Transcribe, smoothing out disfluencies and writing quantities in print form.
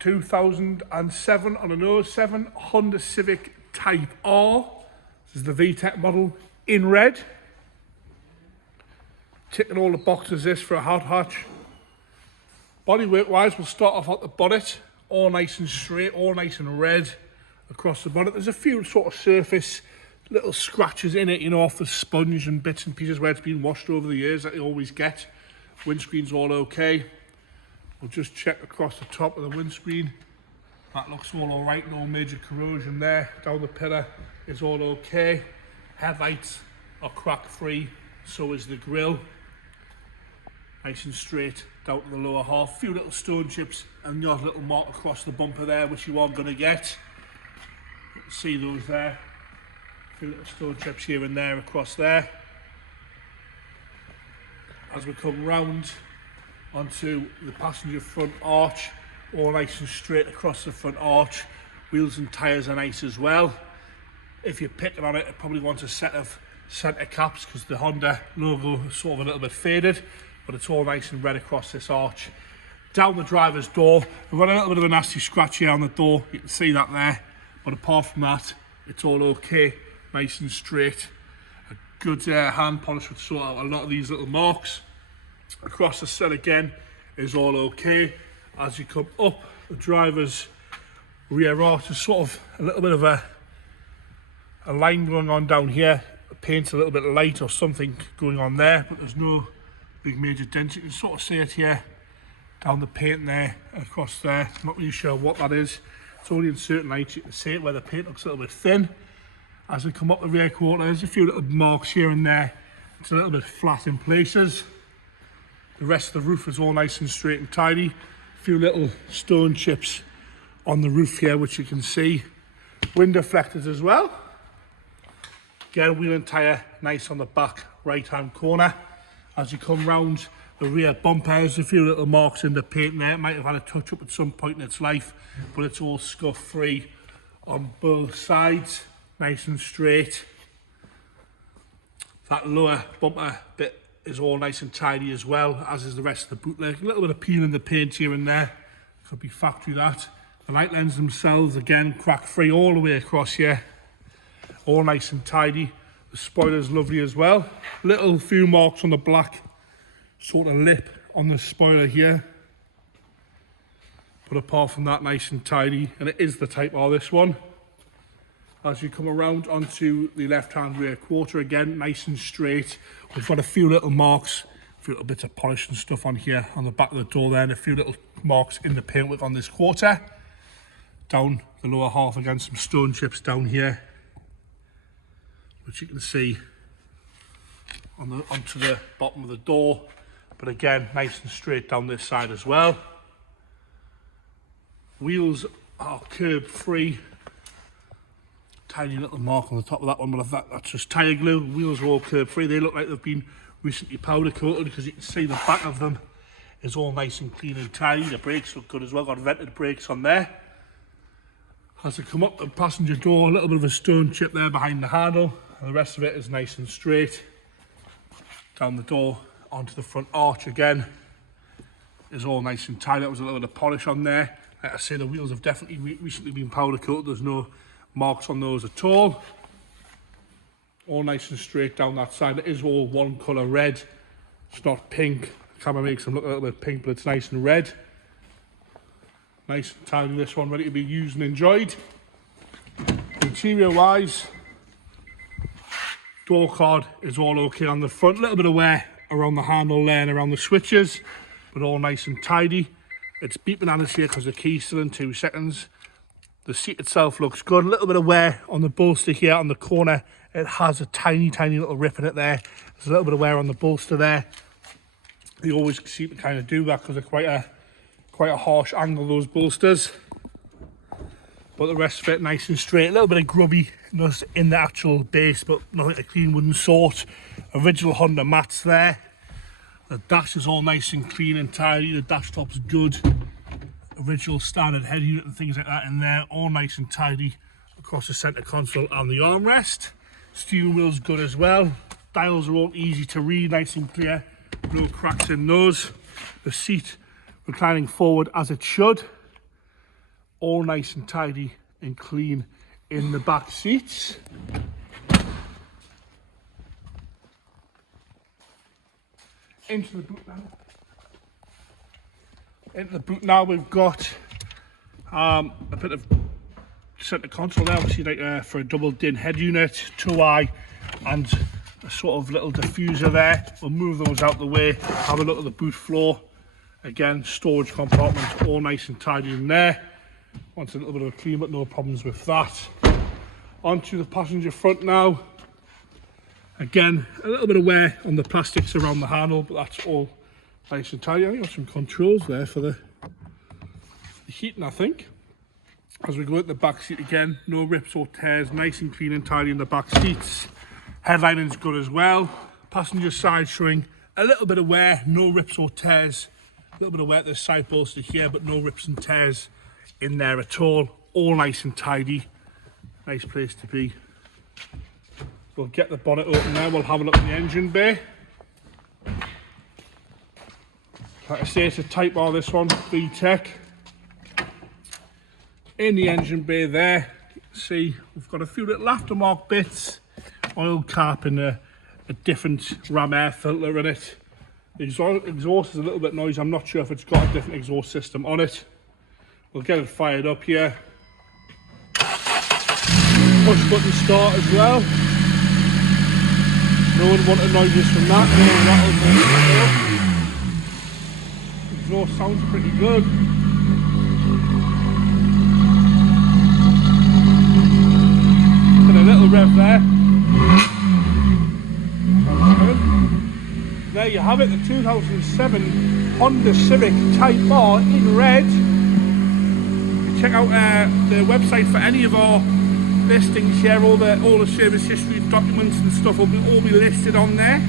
2007 on an 07 Honda Civic Type R. This is the VTEC model in red. Ticking all the boxes this for a hot hatch. Bodywork wise, we'll start off at the bonnet, all nice and straight, all nice and red across the bonnet. There's a few sort of surface little scratches in it, you know, off the sponge and bits and pieces where it's been washed over the years that you always get. Windscreen's all okay. We'll just check across the top of the windscreen. That looks all right, no major corrosion there. Down the pillar is all okay. Headlights are crack free, so is the grille. Nice and straight down to the lower half. Few little stone chips and your little mark across the bumper there, which you aren't going to get. You can see those there. Few little stone chips here and there across there. As we come round onto the passenger front arch, all nice and straight across the front arch. Wheels and tyres are nice as well. If you're picking on it, it probably wants a set of centre caps because the Honda logo is sort of a little bit faded, but it's all nice and red across this arch. Down the driver's door, we've got a little bit of a nasty scratch here on the door, you can see that there, but apart from that, it's all okay, nice and straight. A good hand polish would sort out a lot of these little marks. Across the set again is all okay. As you come up the driver's rear arch, there's sort of a little bit of a line going on down here. The paint's a little bit light or something going on there, but there's no big major dents. You can sort of see it here down the paint there and across there. I'm not really sure what that is. It's only in certain lights you can see it where the paint looks a little bit thin. As we come up the rear quarter, there's a few little marks here and there. It's a little bit flat in places. The rest of the roof is all nice and straight and tidy. A few little stone chips on the roof here, which you can see. Window deflectors as well. Again, wheel and tyre nice on the back right hand corner. As you come round the rear bumper, there's a few little marks in the paint there. It might have had a touch up at some point in its life, but it's all scuff free on both sides, nice and straight. That lower bumper bit is all nice and tidy as well, as is the rest of the bootleg. A little bit of peel in the paint here and there, could be factory that. The light lenses themselves, again, crack free all the way across here, all nice and tidy. The spoiler's lovely as well. Little few marks on the black sort of lip on the spoiler here, but apart from that, nice and tidy, and it is the Type R, this one. As you come around onto the left hand rear quarter, again nice and straight. We've got a few little marks, a few little bits of polish and stuff on here on the back of the door there, and a few little marks in the paintwork on this quarter. Down the lower half, again some stone chips down here, which you can see onto the bottom of the door, but again nice and straight down this side as well. Wheels are curb free. Tiny little mark on the top of that one, but that's just tyre glue. Wheels are all curb free. They look like they've been recently powder coated because you can see the back of them is all nice and clean and tidy. The brakes look good as well, got vented brakes on there. As I come up the passenger door, a little bit of a stone chip there behind the handle, and the rest of it is nice and straight. Down the door onto the front arch again is all nice and tidy. That was a little bit of polish on there. Like I say, the wheels have definitely recently been powder coated. There's no marks on those at all. All nice and straight down that side. It is all one colour red. It's not pink. The camera makes them look a little bit pink, but it's nice and red. Nice and tidy, this one, ready to be used and enjoyed. Interior wise, door card is all okay on the front. A little bit of wear around the handle there and around the switches, but all nice and tidy. It's beeping on us here because the key's still in 2 seconds. The seat itself looks good. A little bit of wear on the bolster here on the corner. It has a tiny little rip in it there. There's a little bit of wear on the bolster there. They always seem to kind of do that because they're quite a harsh angle, those bolsters. But the rest of it nice and straight. A little bit of grubbiness in the actual base, but nothing to clean wouldn't sort. Original Honda mats there. The dash is all nice and clean and tidy. The dash top's good. Original standard head unit and things like that in there, all nice and tidy across the centre console and the armrest. Steering wheel's good as well. Dials are all easy to read, nice and clear, no cracks in those. The seat reclining forward as it should. all nice and tidy and clean in the back seats. Into the boot now. Into the boot now, we've got a bit of centre console there, obviously like for a double din head unit, 2i, and a sort of little diffuser there. We'll move those out the way, have a look at the boot floor. Again, storage compartment, all nice and tidy in there. Wants a little bit of a clean, but no problems with that. Onto the passenger front now. Again, a little bit of wear on the plastics around the handle, but that's all nice and tidy. I think got some controls there for the heating, I think. As we go at the back seat again, no rips or tears, nice and clean and tidy in the back seats. Headlining's good as well. Passenger side showing a little bit of wear, no rips or tears. A little bit of wear at the side bolster here, but no rips and tears in there at all. All nice and tidy. Nice place to be. We'll get the bonnet open there, we'll have a look at the engine bay. Like I say, it's a Type R, this one, VTEC. In the engine bay there, you can see we've got a few little aftermarket bits. Oil cap and a different ram air filter in it. The exhaust is a little bit noisy, I'm not sure if it's got a different exhaust system on it. We'll get it fired up here. Push button start as well. No unwanted noises from that. Exhaust sounds pretty good. Get a little rev there. There you have it, the 2007 Honda Civic Type R in red. Check out the website for any of our listings here. All the service history documents and stuff will all be listed on there.